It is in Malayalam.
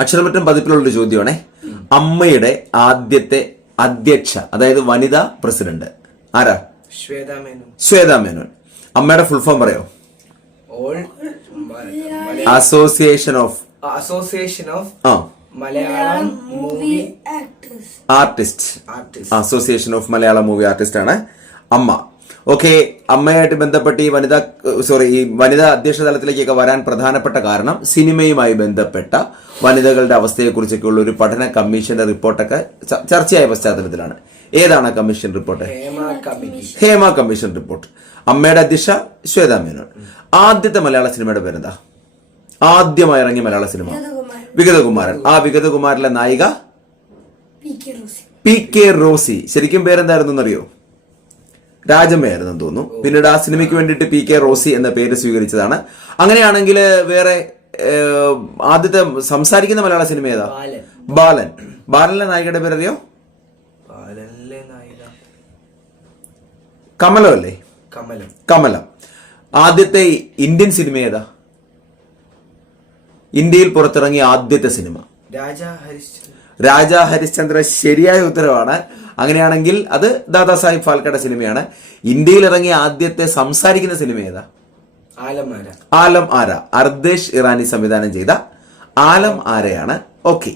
അക്ഷരമറ്റം പതിപ്പിലുള്ളൊരു ചോദ്യമാണേ. അമ്മയുടെ ആദ്യത്തെ അധ്യക്ഷ, അതായത് വനിതാ പ്രസിഡന്റ് ആരാ? ശ്വേതാ മേനോൻ. അമ്മയുടെ ഫുൾ ഫോം പറയോ? Association of Malayalam movie artist. Association of Malayalam movie artist ആണ് അമ്മ. ഓക്കെ, അമ്മയായിട്ട് ബന്ധപ്പെട്ട് ഈ വനിതാ അധ്യക്ഷ തലത്തിലേക്കൊക്കെ വരാൻ പ്രധാനപ്പെട്ട കാരണം സിനിമയുമായി ബന്ധപ്പെട്ട വനിതകളുടെ അവസ്ഥയെക്കുറിച്ചൊക്കെ ഉള്ള ഒരു പഠന കമ്മീഷന്റെ റിപ്പോർട്ടൊക്കെ ചർച്ചയായ പശ്ചാത്തലത്തിലാണ്. ഏതാണ് commission report? Hema commission report. അമ്മയുടെ അധ്യക്ഷ ശ്വേതാ മേനോൻ. ആദ്യത്തെ മലയാള സിനിമയുടെ പേരെന്താ? ആദ്യമായി ഇറങ്ങിയ മലയാള സിനിമ വിഗതകുമാരൻ. ആ വിഗതകുമാരനിലെ നായിക പി കെ റോസി. ശരിക്കും പേരെന്തായിരുന്നു എന്നറിയോ? രാജമ്മയായിരുന്നു തോന്നുന്നു. പിന്നീട് ആ സിനിമയ്ക്ക് വേണ്ടിയിട്ട് പി കെ റോസി എന്ന പേര് സ്വീകരിച്ചതാണ്. അങ്ങനെയാണെങ്കിൽ വേറെ ആദ്യത്തെ സംസാരിക്കുന്ന മലയാള സിനിമ ഏതാ? ബാലൻ. ബാലനിലെ നായികയുടെ പേരറിയോ? കമലം അല്ലേ? കമലം. ആദ്യത്തെ ഇന്ത്യൻ സിനിമ ഏതാ? ഇന്ത്യയിൽ പുറത്തിറങ്ങിയ ആദ്യത്തെ സിനിമ രാജാ ഹരിശ്ചന്ദ്ര. ശരിയായ ഉത്തരവാണ്. അങ്ങനെയാണെങ്കിൽ അത് ദാദാ സാഹിബ് ഫാൽക്കെയുടെ സിനിമയാണ്. ഇന്ത്യയിൽ ഇറങ്ങിയ ആദ്യത്തെ സംസാരിക്കുന്ന സിനിമ ഏതാ? ആലം ആര. അർദേശ് ഇറാനി സംവിധാനം ചെയ്ത ആലം ആരയാണ്. ഓക്കെ.